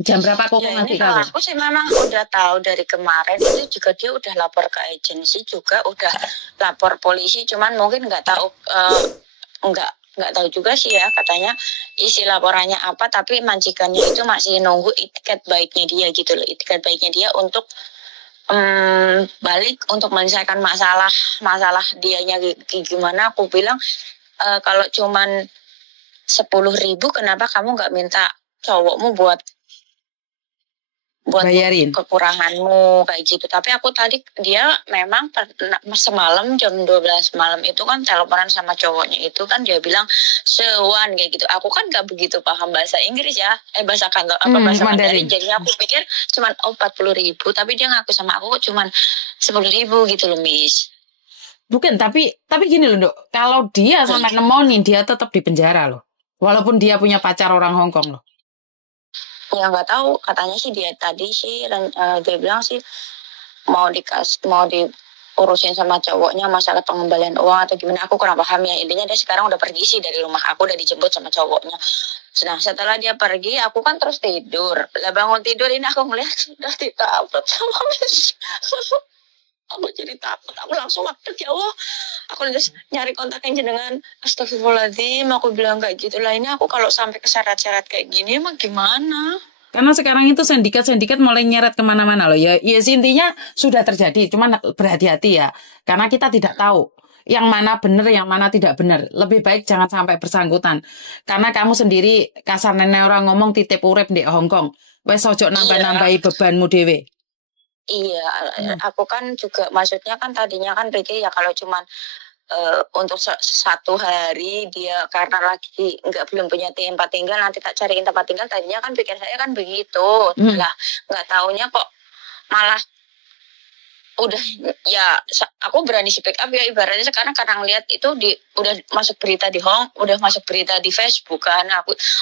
Jam berapa kok Ya ini ngasih kalau kamu? aku sih memang udah tahu dari kemarin itu juga dia udah lapor ke agensi juga udah lapor polisi cuman mungkin nggak tahu nggak tahu juga sih ya katanya isi laporannya apa tapi majikannya itu masih nunggu itikat baiknya dia gitu loh itikat baiknya dia untuk balik untuk menyelesaikan masalah dianya gimana aku bilang kalau cuman 10.000 kenapa kamu nggak minta cowokmu buat Bayarin. kekuranganmu kayak gitu. Tapi aku tadi dia memang semalam jam 12 malam itu kan teleponan sama cowoknya itu kan dia bilang sewan kayak gitu. Aku kan gak begitu paham bahasa Inggris ya. Bahasa kantor apa bahasa Mandarin. Jadi aku pikir cuman 40.000 tapi dia ngaku sama aku cuman 10.000 gitu loh, Miss. Bukan, tapi gini loh, Dok. Kalau dia sampai nemonin, dia tetap di penjara loh. Walaupun dia punya pacar orang Hong Kong loh. Ya nggak tahu, katanya sih dia tadi sih dia bilang sih mau diurusin sama cowoknya masalah pengembalian uang atau gimana aku kurang paham ya. Intinya dia sekarang udah pergi sih dari rumah aku, udah dijemput sama cowoknya. Nah setelah dia pergi aku kan terus tidur. Lah bangun tidur ini aku ngeliat sudah ditabrak sama Miss. Aku jadi takut, aku langsung waktu ya Allah aku nyari kontaknya jenengan. Astagfirullahaladzim, aku bilang kayak gitu lah, ini aku kalau sampai keseret-seret kayak gini emang gimana? Karena sekarang itu sindikat mulai nyeret kemana-mana loh ya. Ya intinya sudah terjadi, cuman berhati-hati ya. Karena kita tidak tahu yang mana benar, yang mana tidak benar. Lebih baik jangan sampai bersangkutan. Karena kamu sendiri kasar nenek orang ngomong titip urip di Hong Kong. Wes ojo nambah-nambahi bebanmu dewe. Iya, aku kan juga maksudnya kan tadinya kan pikir ya kalau cuman untuk satu hari dia karena lagi belum punya tempat tinggal nanti tak cariin tempat tinggal, tadinya kan pikir saya kan begitu. Lah nggak taunya kok malah udah ya aku berani speak up ya ibaratnya sekarang karena ngeliat itu udah masuk berita udah masuk berita di Facebook kan,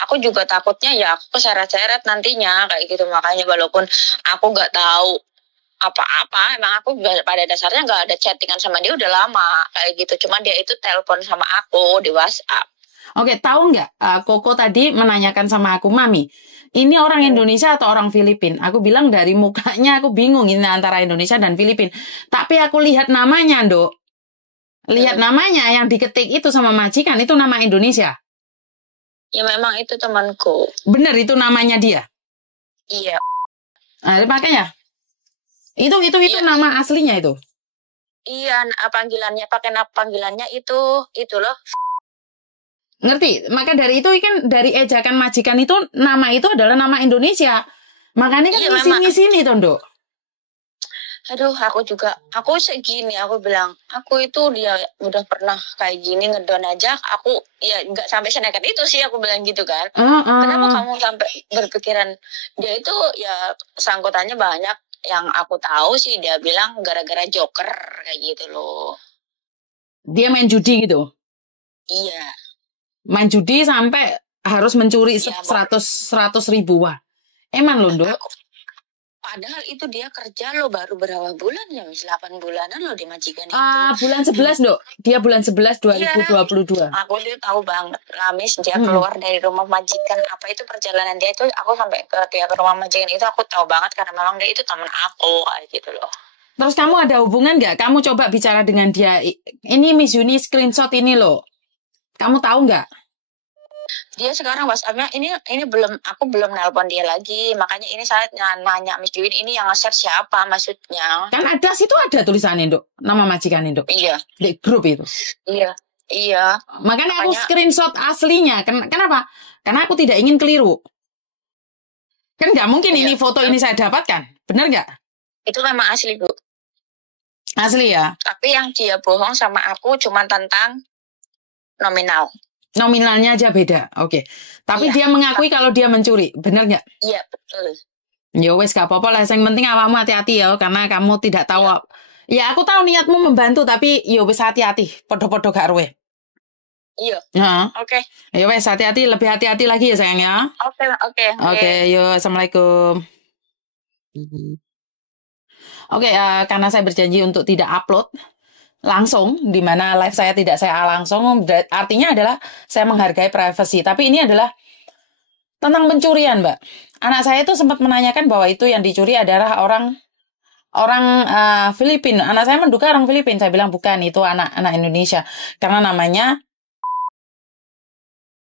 aku juga takutnya ya aku keseret-seret nantinya kayak gitu. Makanya walaupun aku nggak tahu apa-apa, emang aku pada dasarnya nggak ada chattingan sama dia udah lama kayak gitu, cuman dia itu telepon sama aku di WhatsApp. Oke, tahu nggak? Koko tadi menanyakan sama aku, Mami, ini orang Indonesia atau orang Filipin? Aku bilang dari mukanya aku bingung ini antara Indonesia dan Filipin. Tapi aku lihat namanya, Dok. Lihat namanya yang diketik itu sama majikan itu nama Indonesia. Ya memang itu temanku. Bener itu namanya dia. Iya. Nah, makanya itu iya. Nama aslinya itu. Iya, panggilannya itu loh. Ngerti? Maka dari itu kan dari ejakan majikan itu nama itu adalah nama Indonesia. Makanya kan ngisi-ngisi nih, Tondo. Aduh, aku segini, aku bilang, aku itu dia udah pernah kayak gini ngedon aja, aku ya nggak sampai senekat itu sih, aku bilang gitu kan. Kenapa kamu sampai berpikiran dia itu ya sangkutannya banyak. Yang aku tahu sih dia bilang gara-gara joker kayak gitu loh. Dia main judi gitu? Iya. Main judi sampai harus mencuri 100 ribu. Wah, emang loh, Dok. Padahal itu dia kerja loh baru berapa bulan ya, 8 bulanan loh di majikan itu. Bulan 11, Dok. Dia bulan 11 2022. Iya, aku dia tahu banget Lamis dia keluar dari rumah majikan. Apa itu perjalanan dia itu, aku sampai dia ke rumah majikan itu aku tahu banget karena memang dia itu teman aku kayak gitu loh. Terus kamu ada hubungan nggak? Kamu coba bicara dengan dia. Ini Miss Yuni screenshot ini loh. Kamu tahu nggak? Dia sekarang WhatsApp-nya ini aku belum nelpon dia lagi. Makanya ini saya nanya Miss Yuni ini yang nge-share siapa maksudnya. Kan ada situ ada tulisannya, Dok. Nama majikan, Dok. Iya. Di grup itu. Iya. Makanya aku screenshot aslinya. Kenapa? Karena aku tidak ingin keliru. Kan nggak mungkin ini foto ini saya dapatkan. Benar nggak? Itu memang asli, Bu. Asli ya? Tapi yang dia bohong sama aku cuma tentang nominal. Nominalnya aja beda. Oke. Tapi dia mengakui kalau dia mencuri. Benar nggak? Iya, betul. Ya wes gak apa-apa lah. Yang penting awakmu hati-hati ya. Karena kamu tidak tahu. Ya aku tahu niatmu membantu. Tapi ya wes hati-hati. Podo-podo gak ruwe. Iya. Oke. Ya wes hati-hati. Lebih hati-hati lagi ya sayang ya. Oke. Yuk. Assalamualaikum. Oke. Karena saya berjanji untuk tidak upload langsung, di mana live saya tidak saya langsung, artinya adalah saya menghargai privasi. Tapi ini adalah Tentang pencurian, Mbak. Anak saya itu sempat menanyakan bahwa itu yang dicuri adalah orang Filipina. Anak saya menduga orang Filipina. Saya bilang bukan, itu anak Indonesia. Karena namanya,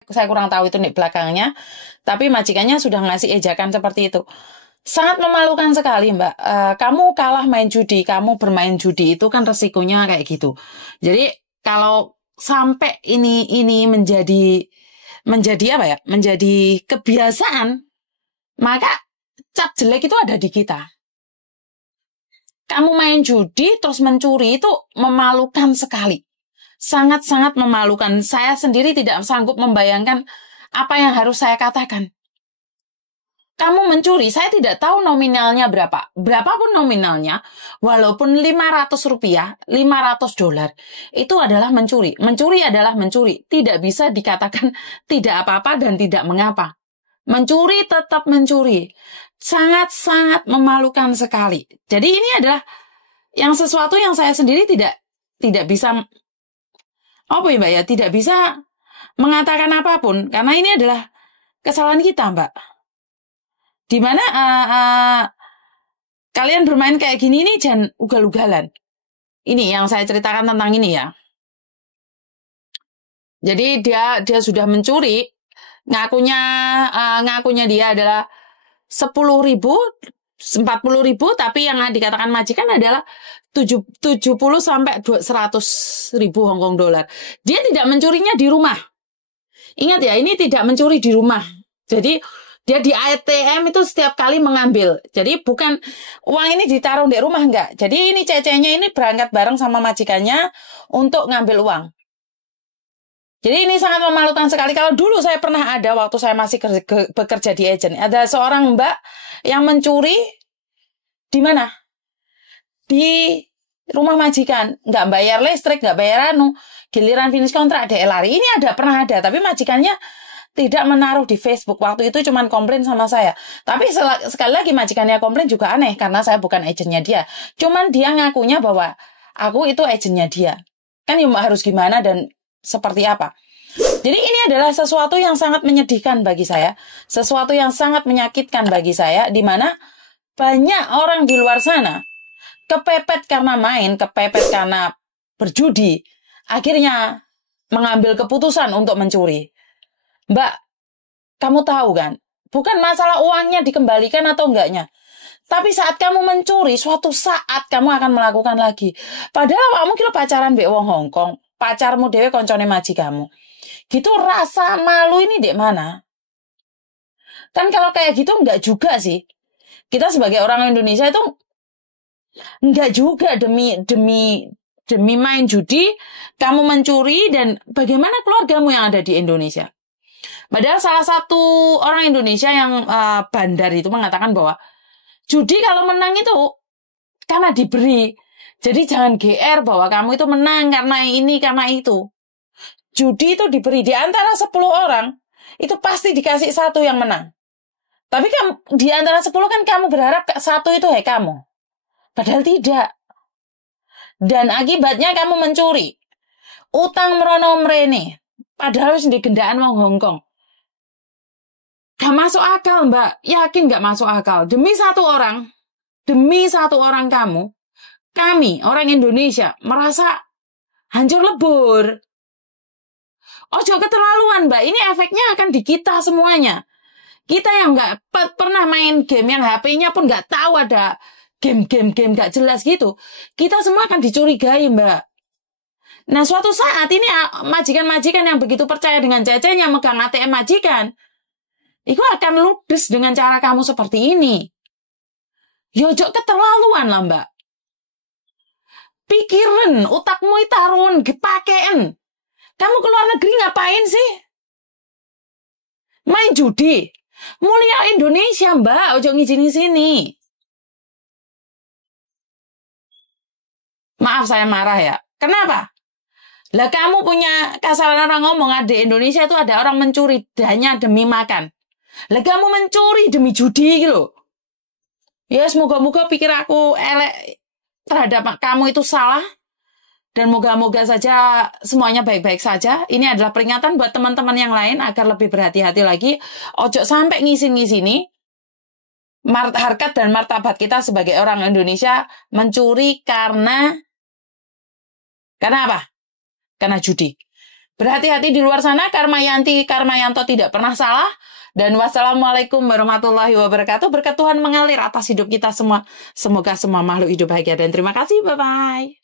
saya kurang tahu itu di belakangnya. Tapi majikannya sudah ngasih ejakan seperti itu. Sangat memalukan sekali, Mbak. Kamu kalah main judi, kamu bermain judi itu kan resikonya kayak gitu. Jadi kalau sampai ini menjadi apa ya? Menjadi kebiasaan, maka cap jelek itu ada di kita. Kamu main judi terus mencuri itu memalukan sekali. Sangat-sangat memalukan. Saya sendiri tidak sanggup membayangkan apa yang harus saya katakan. Kamu mencuri, saya tidak tahu nominalnya berapa. Berapapun nominalnya, walaupun 500 rupiah, 500 dolar, itu adalah mencuri. Mencuri adalah mencuri. Tidak bisa dikatakan tidak apa-apa dan tidak mengapa. Mencuri tetap mencuri. Sangat-sangat memalukan sekali. Jadi ini adalah yang sesuatu yang saya sendiri tidak bisa, apa ya Mbak ya, tidak bisa mengatakan apapun. Karena ini adalah kesalahan kita, Mbak. Dimana kalian bermain kayak gini ini jangan ugal-ugalan. Ini yang saya ceritakan tentang ini ya. Jadi dia sudah mencuri, ngakunya dia adalah 10.000, 40.000, tapi yang dikatakan majikan adalah 70 sampai 100.000 Hong Kong dolar. Dia tidak mencurinya di rumah. Ingat ya, ini tidak mencuri di rumah. Jadi dia di ATM itu setiap kali mengambil. Jadi bukan uang ini ditaruh di rumah, enggak. Jadi ini cecenya ini berangkat bareng sama majikannya untuk ngambil uang. Jadi ini sangat memalukan sekali. Kalau dulu saya pernah ada waktu saya masih bekerja di agent. Ada seorang mbak yang mencuri di mana? Di rumah majikan. Nggak bayar listrik, nggak bayar giliran finish kontrak dia lari. Ini pernah ada, tapi majikannya tidak menaruh di Facebook. Waktu itu cuma komplain sama saya. Tapi sekali lagi majikannya komplain juga aneh. Karena saya bukan agennya dia. Cuman dia ngakunya bahwa aku itu agennya dia. Kan harus gimana dan seperti apa. Jadi ini adalah sesuatu yang sangat menyedihkan bagi saya. Sesuatu yang sangat menyakitkan bagi saya. Dimana banyak orang di luar sana kepepet karena main, kepepet karena berjudi. Akhirnya mengambil keputusan untuk mencuri. Mbak, kamu tahu kan, bukan masalah uangnya dikembalikan atau enggaknya. Tapi saat kamu mencuri, suatu saat kamu akan melakukan lagi. Padahal kamu kira pacaran mbek wong Hong Kong, pacarmu dewe koncone maji kamu. Gitu rasa malu ini di mana? Kan kalau kayak gitu enggak juga sih. Kita sebagai orang Indonesia itu enggak juga demi main judi, kamu mencuri dan bagaimana keluargamu yang ada di Indonesia. Padahal salah satu orang Indonesia yang bandar itu mengatakan bahwa judi kalau menang itu karena diberi. Jadi jangan GR bahwa kamu itu menang karena ini, karena itu. Judi itu diberi di antara 10 orang, itu pasti dikasih satu yang menang. Tapi kan di antara 10 kan kamu berharap satu itu kamu. Padahal tidak. Dan akibatnya kamu mencuri. Utang merono mrene. Padahal harus digendaan wong Hong Kong. Gak masuk akal, Mbak. Yakin gak masuk akal. Demi satu orang kami, orang Indonesia, merasa hancur lebur. Ojo keterlaluan, Mbak. Ini efeknya akan di kita semuanya. Kita yang gak pernah main game, yang HP-nya pun gak tahu ada game gak jelas gitu. Kita semua akan dicurigai, Mbak. Nah, suatu saat ini majikan-majikan yang begitu percaya dengan cecenya megang ATM majikan, itu akan ludes dengan cara kamu seperti ini. Yojok keterlaluan lah, Mbak. Pikirin, utakmu itarun, gepakein. Kamu ke luar negeri ngapain sih? Main judi. Mulia Indonesia, Mbak. Ojo ngizini sini. Maaf saya marah ya. Kenapa? Lah kamu punya kasaran orang ngomong, di Indonesia itu ada orang mencuri hanya demi makan. Lah kamu mencuri demi judi gitu. Ya semoga-moga pikir aku elek terhadap kamu itu salah. Dan moga-moga saja semuanya baik-baik saja. Ini adalah peringatan buat teman-teman yang lain agar lebih berhati-hati lagi. Ojo sampai ngisin-ngisini harkat dan martabat kita sebagai orang Indonesia mencuri karena apa? Karena judi. Berhati-hati di luar sana. Karmayanto tidak pernah salah. Dan wassalamualaikum warahmatullahi wabarakatuh. Berkat Tuhan mengalir atas hidup kita semua. Semoga semua makhluk hidup bahagia. Dan terima kasih. Bye-bye.